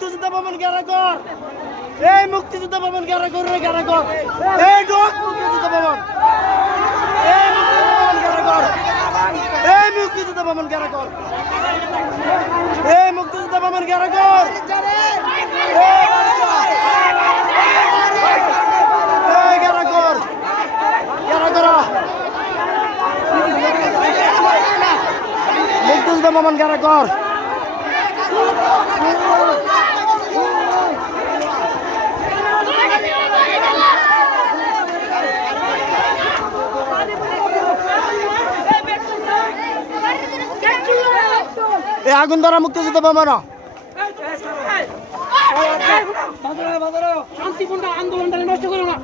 মুক্তিযোদ্ধা ভবন গেরা কর এই মুক্তিযোদ্ধা ভবন গেরা কর গেরা কর এই ডক মুক্তিযোদ্ধা ভবন। এই মুক্তিযোদ্ধা ভবন গেরা কর এই মুক্তিযোদ্ধা ভবন গেরা কর এই মুক্তিযোদ্ধা ভবন গেরা কর মুক্তিযোদ্ধা ভবন গেরা কর এই আগুন দ্বারা মুক্তিযুদ্ধ ভবন শান্তিপূর্ণ আন্দোলনটা নষ্ট করো না।